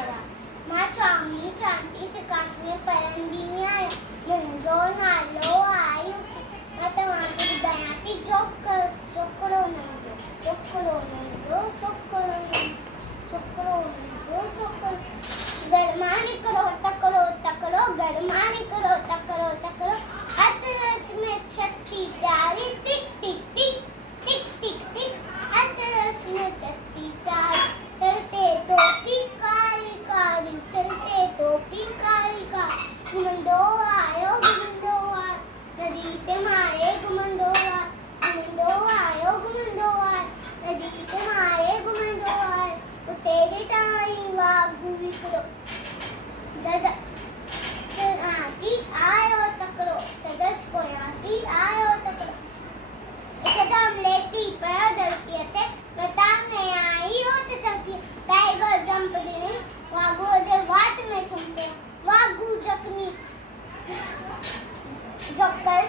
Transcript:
करा। मां चांदी चांदी प्रकाश में परंदियां मुंहिंजो नालो आई मां तव्हांखे ॿुधायां थी छोकिरो नंढो छोकिरो नंढो छोकिरो छोकिरो नंढो छोकिरो घर मां निकिरो तकिड़ो तकिड़ो घर मां निकिरो तकिड़ो तकिड़ो हथरस में छठी प्यारी टिक टिक टिक टिक टिक टिक हथरस में छठी प्यारी चलते तो कारी कारी चलते तो कारी कारी घुमंडो आयो नदी ते मारे घुमंडो आयो नदी ते मारे घुमंडो आयो उतेरी ताई वागू विकरो आती आयो तकड़ो चदच पोयाती आयो तकड़ो एकदम लेटी पैदल किए लटांगे आई होत चलती टाइगर जंप देने वागू जे वाट में छुपे वागू जकनी जक्कल